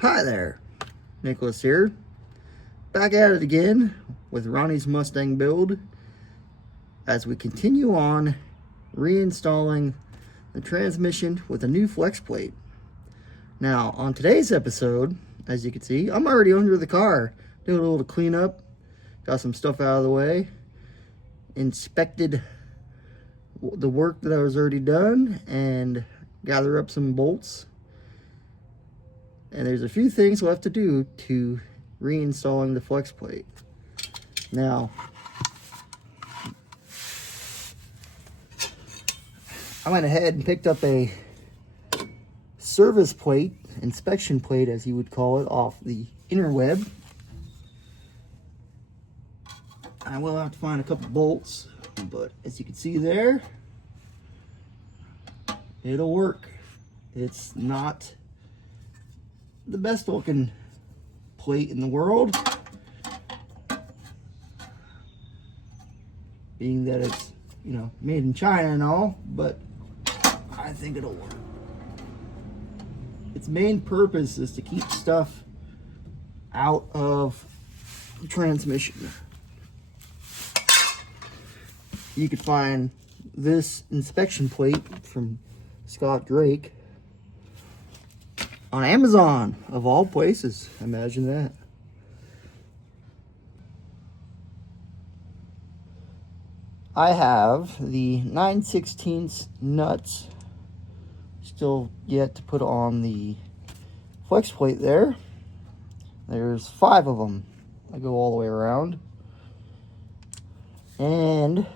Hi there, Nicholas here. Back at it again with Ronnie's Mustang build as we continue on reinstalling the transmission with a new flex plate. Now, on today's episode, as you can see, I'm already under the car. Doing a little cleanup, got some stuff out of the way, inspected the work that I was already done, and gather up some bolts. And there's a few things left to do to reinstalling the flex plate. Now, I went ahead and picked up a service plate, inspection plate as you would call it, off the interweb. I will have to find a couple bolts, but as you can see there, it'll work. It's not the best looking plate in the world, being that it's, you know, made in China and all, but I think it'll work. Its main purpose is to keep stuff out of the transmission. You could find this inspection plate from Scott Drake on Amazon, of all places. Imagine that. I have the 9/16 nuts still yet to put on the flex plate there. There's 5 of them. I go all the way around. And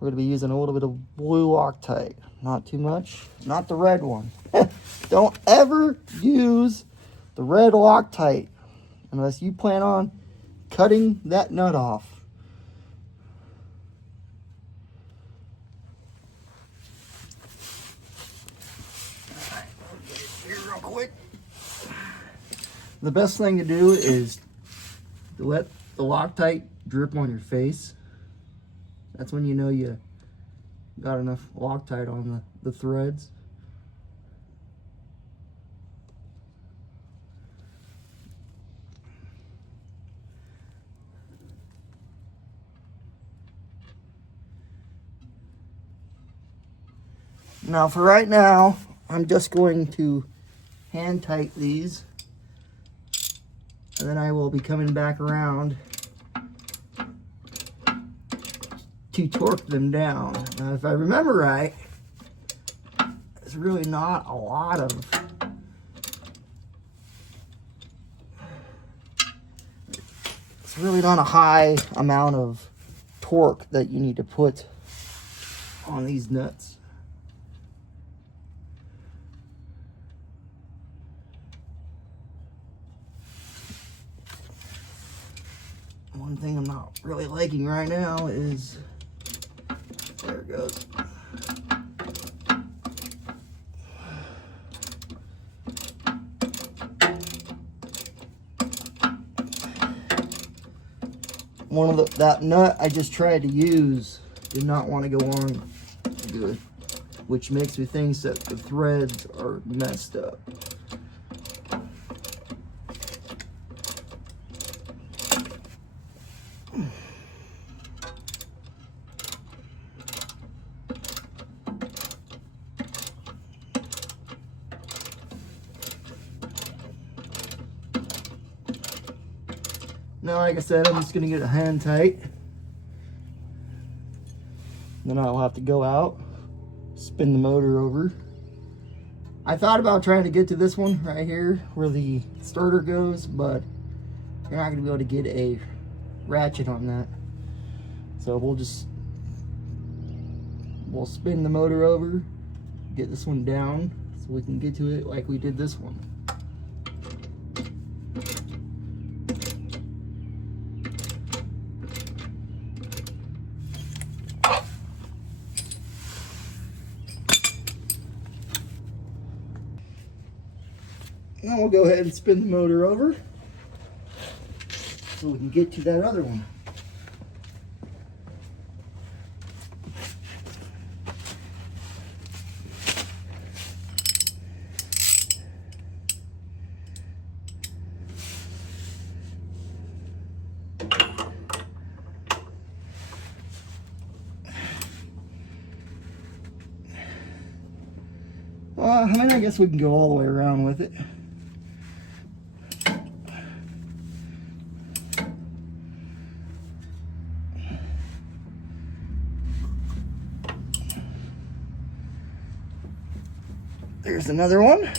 we're going to be using a little bit of blue Loctite. Not too much. Not the red one. Don't ever use the red Loctite unless you plan on cutting that nut off. Alright, I'll get it here real quick. The best thing to do is to let the Loctite drip on your face. That's when you know you got enough Loctite on the threads. Now for right now, I'm just going to hand tight these, and then I will be coming back around to torque them down. Now, if I remember right, there's really not a lot of it's really not a high amount of torque that you need to put on these nuts. One thing I'm not really liking right now is, there it goes. That nut I just tried to use did not want to go on good, which makes me think that the threads are messed up. Now, like I said, I'm just going to get a hand tight. Then I'll have to go out, spin the motor over. I thought about trying to get to this one right here where the starter goes, but you're not going to be able to get a ratchet on that. So we'll spin the motor over, get this one down so we can get to it like we did this one. Now we'll go ahead and spin the motor over so we can get to that other one. I guess we can go all the way around with it. There's another one.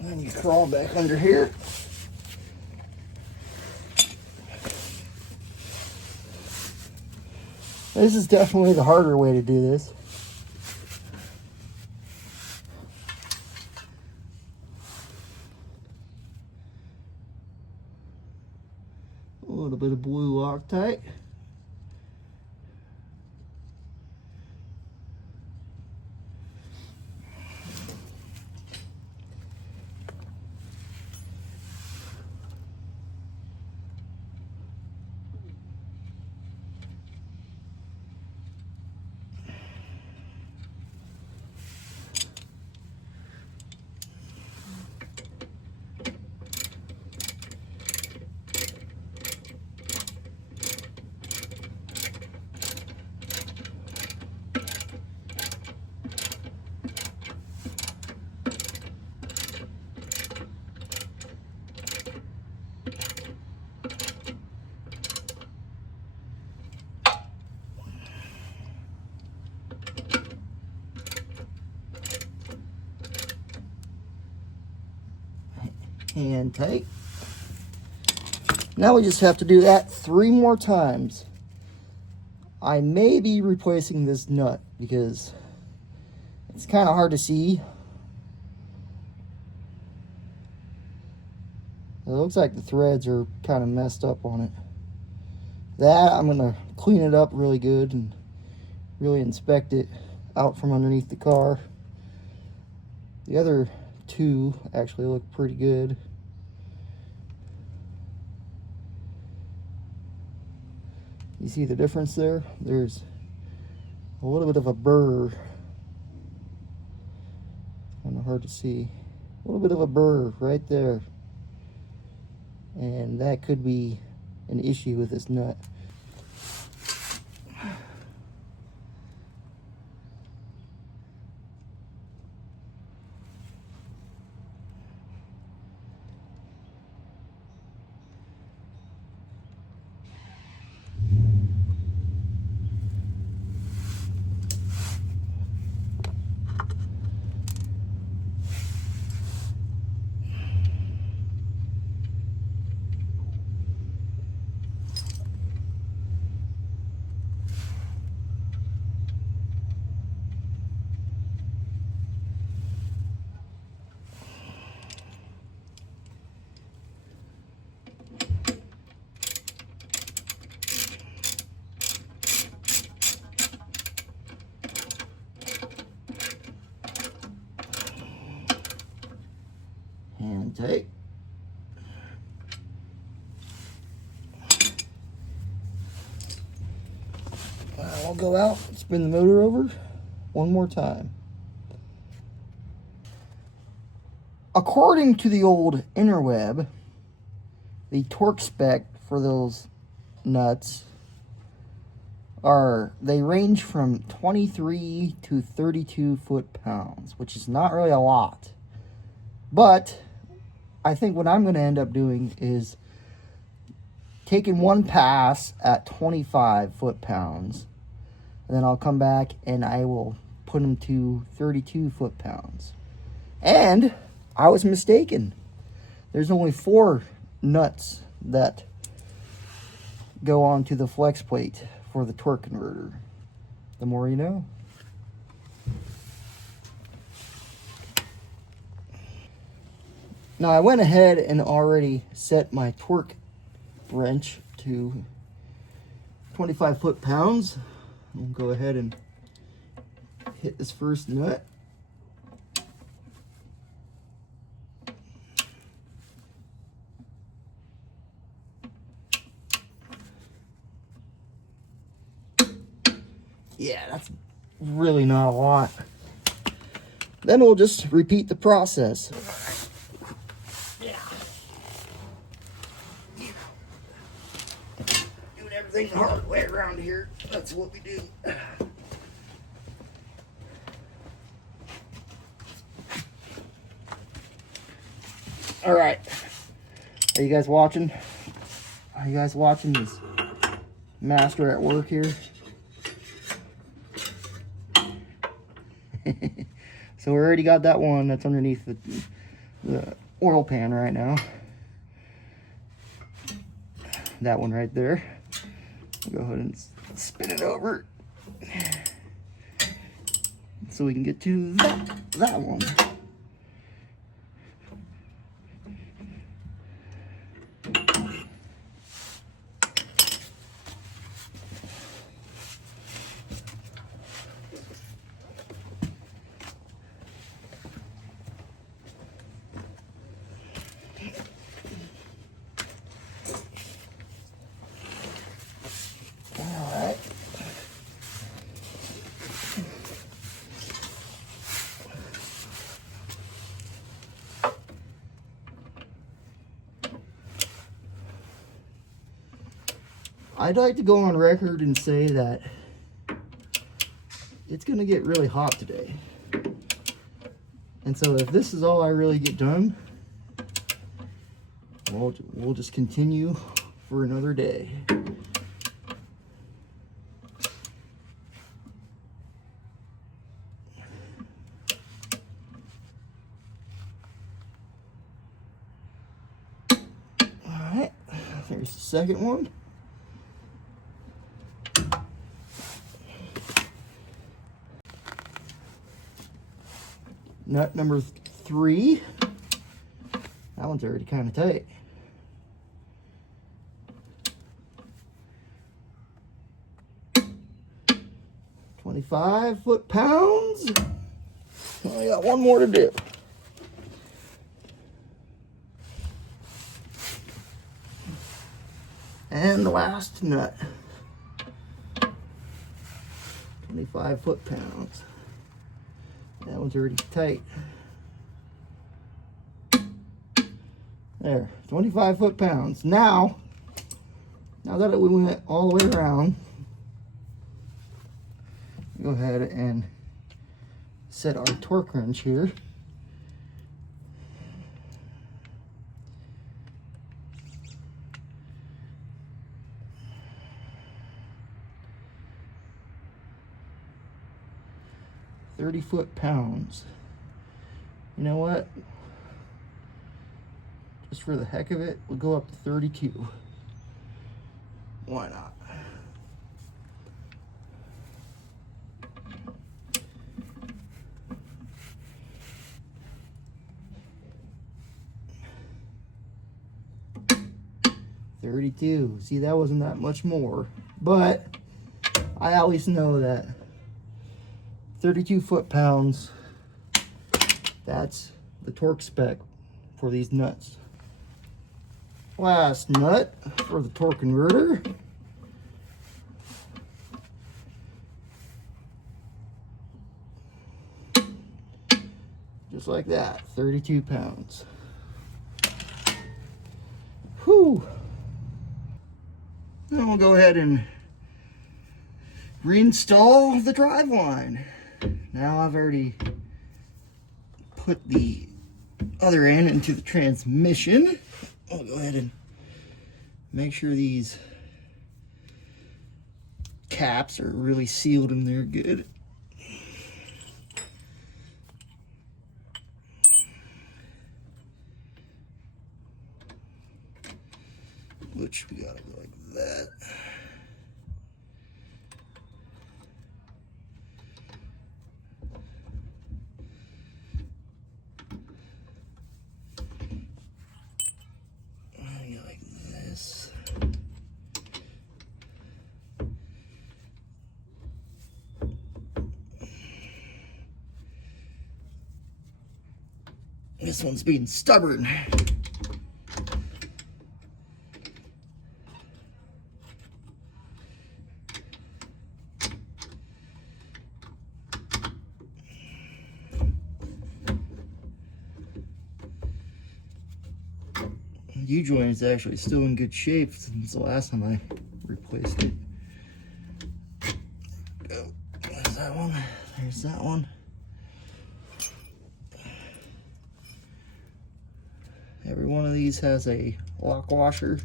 And you crawl back under here. This is definitely the harder way to do this. A little bit of blue Loctite. Hand tight. Now we just have to do that 3 more times. I may be replacing this nut because it's kind of hard to see. It looks like the threads are kind of messed up on it. That I'm gonna clean it up really good and really inspect it out from underneath the car. The other 2 actually look pretty good. You see the difference there? There's a little bit of a burr. Kind of hard to see. A little bit of a burr right there. And that could be an issue with this nut. Hand tight. I'll go out and spin the motor over 1 more time. According to the old interweb, the torque spec for those nuts they range from 23 to 32 foot-pounds, which is not really a lot. But I think what I'm going to end up doing is taking one pass at 25 foot-pounds, and then I'll come back and I will put them to 32 foot-pounds. And I was mistaken. There's only 4 nuts that go onto the flex plate for the torque converter. The more you know. Now I went ahead and already set my torque wrench to 25 foot-pounds. We'll go ahead and hit this first nut. Yeah, that's really not a lot. Then we'll just repeat the process. Yeah. Doing everything the hard way around here. That's what we do. All right. Are you guys watching? Are you guys watching this master at work here? So we already got that one that's underneath the oil pan right now. That one right there. I'll go ahead and spin it over so we can get to that one. I'd like to go on record and say that it's going to get really hot today. And so if this is all I really get done, we'll just continue for another day. All right, there's the second one. Nut number 3. That one's already kind of tight. $25 foot-pounds. Only got one more to do. And the last nut. 25 foot-pounds. That one's already tight. There, 25 foot-pounds. Now that we went all the way around, go ahead and set our torque wrench here. $30 foot-pounds. You know what? Just for the heck of it, we'll go up to 32. Why not? $32. See, that wasn't that much more, but I always know that 32 foot-pounds, that's the torque spec for these nuts. Last nut for the torque converter. Just like that, 32 pounds. Whew. Then we'll go ahead and reinstall the driveline. Now I've already put the other end into the transmission. I'll go ahead and make sure these caps are really sealed in there good. Which we gotta go like that. Like this. This one's being stubborn. U-joint is actually still in good shape since the last time I replaced it. Oh, there's that one. There's that one. Every one of these has a lock washer.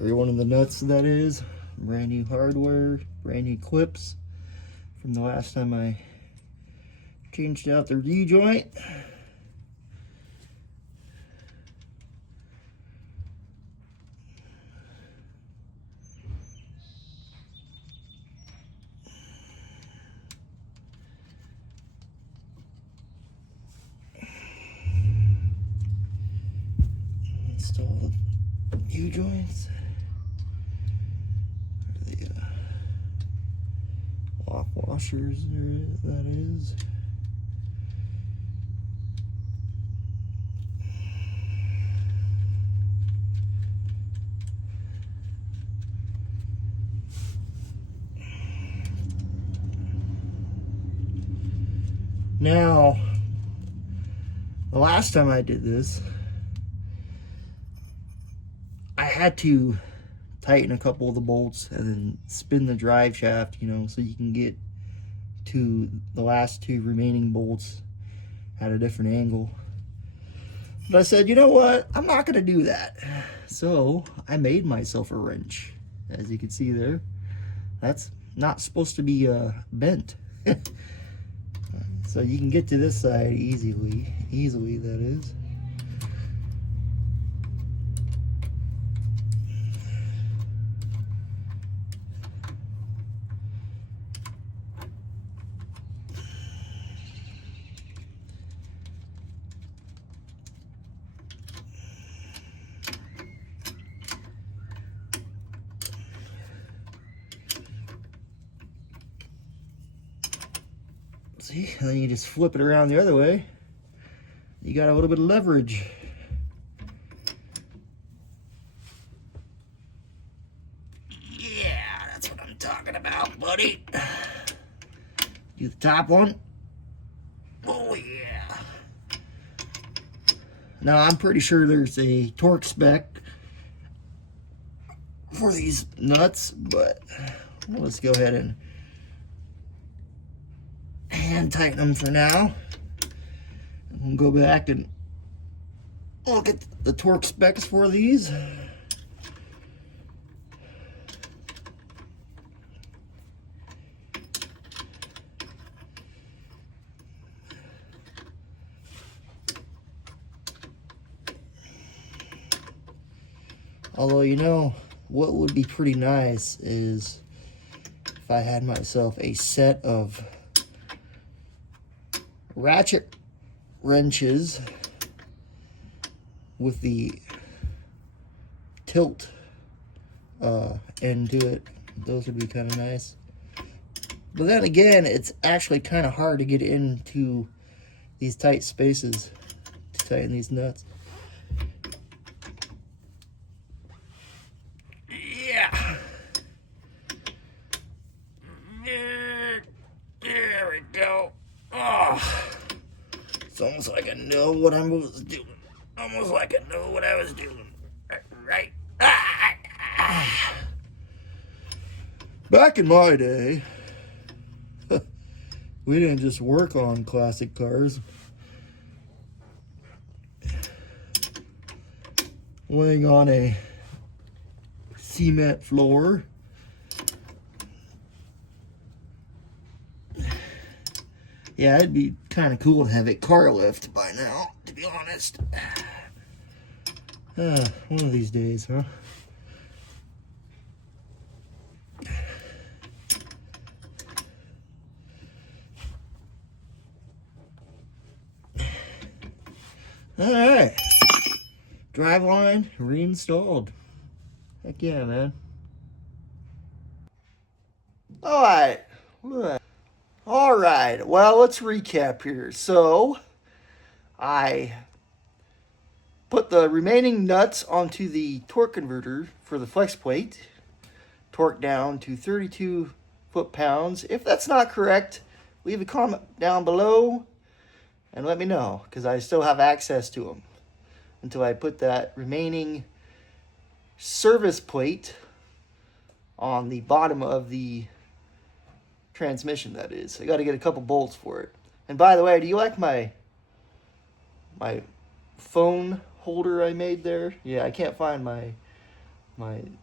Every one of the nuts, that is. Brand new hardware, brand new clips from the last time I changed out the U-joint. Install the U-joints. The lock washers, that is. Now, the last time I did this, I had to tighten a couple of the bolts and then spin the drive shaft, you know, so you can get to the last two remaining bolts at a different angle. But I said, you know what? I'm not going to do that. So I made myself a wrench. As you can see there, that's not supposed to be bent. So you can get to this side easily, that is. See, and then you just flip it around the other way. You got a little bit of leverage. Yeah, that's what I'm talking about, buddy. Do the top one. Oh, yeah. Now, I'm pretty sure there's a torque spec for these nuts, but let's go ahead and hand tighten them for now. And we'll go back and look at the torque specs for these. Although, you know, what would be pretty nice is if I had myself a set of ratchet wrenches with the tilt end to it. Those would be kind of nice. But then again, it's actually kind of hard to get into these tight spaces to tighten these nuts. Yeah. There we go. Oh. It's almost like I know what I was doing. Almost like I know what I was doing. Right? Back in my day, we didn't just work on classic cars. Laying on a cement floor. Yeah, it'd be kind of cool to have a car lift by now, to be honest. One of these days, huh? Alright. Driveline reinstalled. Heck yeah, man. Alright. Alright, well, let's recap here. So, I put the remaining nuts onto the torque converter for the flex plate. Torque down to 32 foot-pounds. If that's not correct, leave a comment down below and let me know, because I still have access to them. until I put that remaining service plate on the bottom of the transmission, that is. I got to get a couple bolts for it. And by the way, do you like my phone holder I made there? Yeah, I can't find my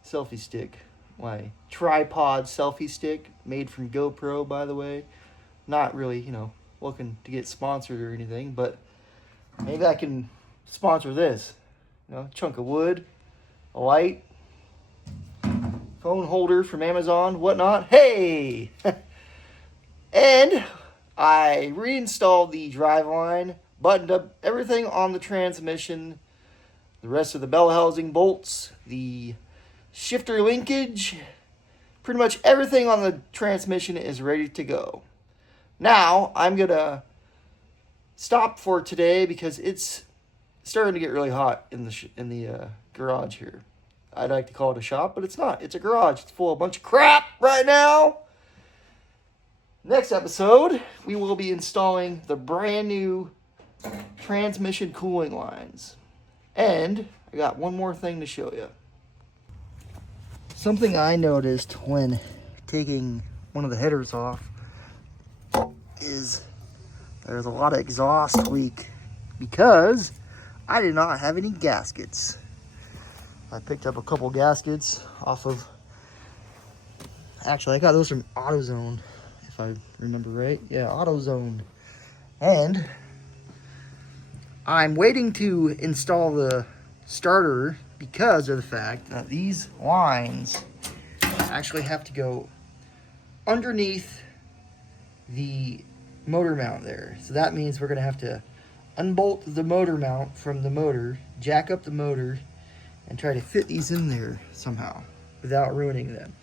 selfie stick. My tripod selfie stick, made from GoPro, by the way. Not really, you know, looking to get sponsored or anything, but maybe I can sponsor this. You know, chunk of wood, a light, phone holder from Amazon, whatnot. Hey! And I reinstalled the driveline, buttoned up everything on the transmission, the rest of the bell housing bolts, the shifter linkage, pretty much everything on the transmission is ready to go. Now, I'm going to stop for today because it's starting to get really hot in the garage here. I'd like to call it a shop, but it's not. It's a garage. It's full of a bunch of crap right now. Next episode, we will be installing the brand new transmission cooling lines. And I got one more thing to show you. Something I noticed when taking one of the headers off is there's a lot of exhaust leak because I did not have any gaskets. I picked up a couple gaskets off of, actually I got those from AutoZone, if I remember right. Yeah, AutoZone. And I'm waiting to install the starter because of the fact that these lines actually have to go underneath the motor mount there. So that means we're going to have to unbolt the motor mount from the motor, jack up the motor, and try to fit these in there somehow without ruining them.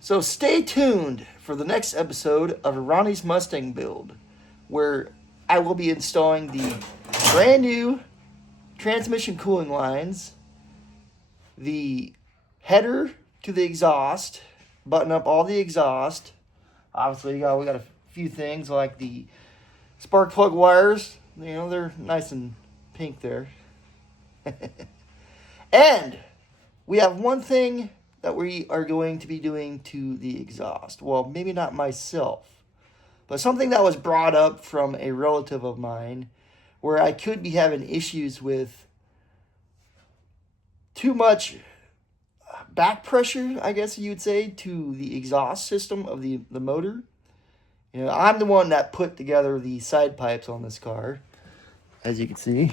So stay tuned for the next episode of Ronnie's Mustang build, where I will be installing the brand new transmission cooling lines, the header to the exhaust, button up all the exhaust. Obviously, we got a few things like the spark plug wires. You know, they're nice and pink there. And we have one thing that we are going to be doing to the exhaust. Well, maybe not myself, but something that was brought up from a relative of mine where I could be having issues with too much back pressure, I guess you'd say, to the exhaust system of the motor. You know, I'm the one that put together the side pipes on this car, as you can see.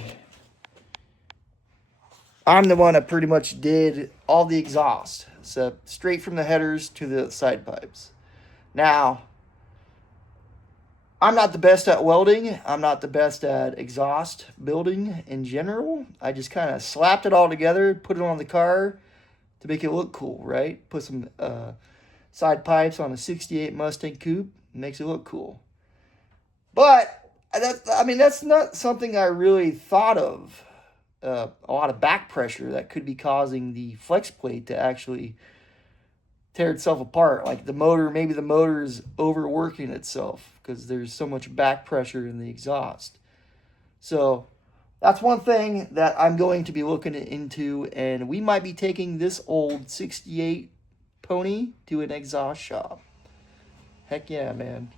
I'm the one that pretty much did all the exhaust, so straight from the headers to the side pipes. Now, I'm not the best at welding. I'm not the best at exhaust building in general. I just kind of slapped it all together, put it on the car to make it look cool, right? Put some side pipes on a 68 Mustang Coupe. Makes it look cool. But, that's not something I really thought of. A lot of back pressure that could be causing the flex plate to actually tear itself apart. Like the motor, maybe the motor is overworking itself because there's so much back pressure in the exhaust. So that's one thing that I'm going to be looking into, and we might be taking this old 68 pony to an exhaust shop. Heck yeah, man.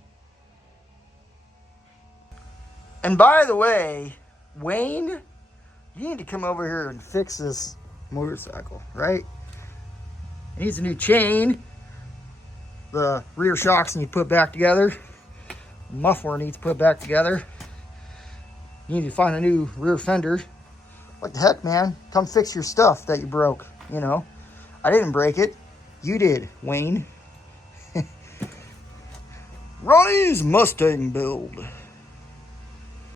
And by the way, Wayne, you need to come over here and fix this motorcycle, right? It needs a new chain. The rear shocks need to put back together. The muffler needs put back together. You need to find a new rear fender. What the heck, man? Come fix your stuff that you broke, you know. I didn't break it. You did, Wayne. Ronnie's Mustang build.